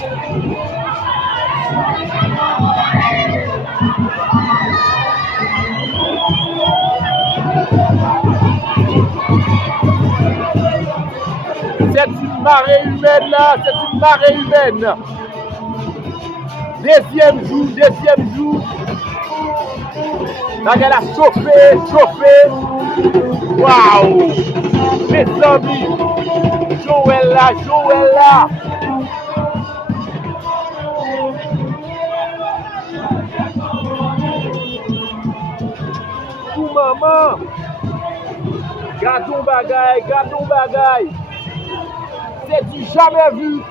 C'est une marée humaine là, c'est une marée humaine. Deuxième jour. La gueule a chauffé. Waouh! Mes amis, Joël là. Pour maman. Gardons bagaille. C'est du jamais vu.